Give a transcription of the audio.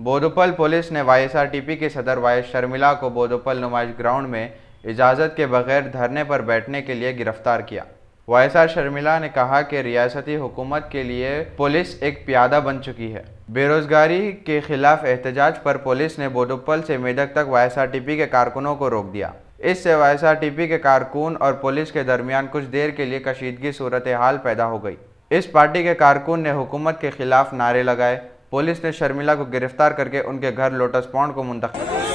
बोदुपल police ने वाईएसआरटीपी के सदर वाइस शर्मिला को बोदुपल नुमाइश ग्राउंड में इजाज़त के बगैर धरने पर बैठने के लिए गिरफ्तार किया। वाईएसआर शर्मिला ने कहा कि रियासती हुकूमत के लिए पुलिस एक प्यादा बन चुकी है। बेरोजगारी के खिलाफ एहतजाज पर पुलिस ने बोदुपल से मेदक तक वाईएसआरटीपी के कारकुनों को रोक दिया। इससे वाईएसआरटीपी के कारकुन और पुलिस के दरमियान कुछ देर के लिए कशीदगी सूरत हाल पैदा हो गई। इस पार्टी के कारकुन ने हुकूमत के खिलाफ नारे लगाए। पुलिस ने शर्मिला को गिरफ्तार करके उनके घर लोटस पॉन्ड को मुंतकिल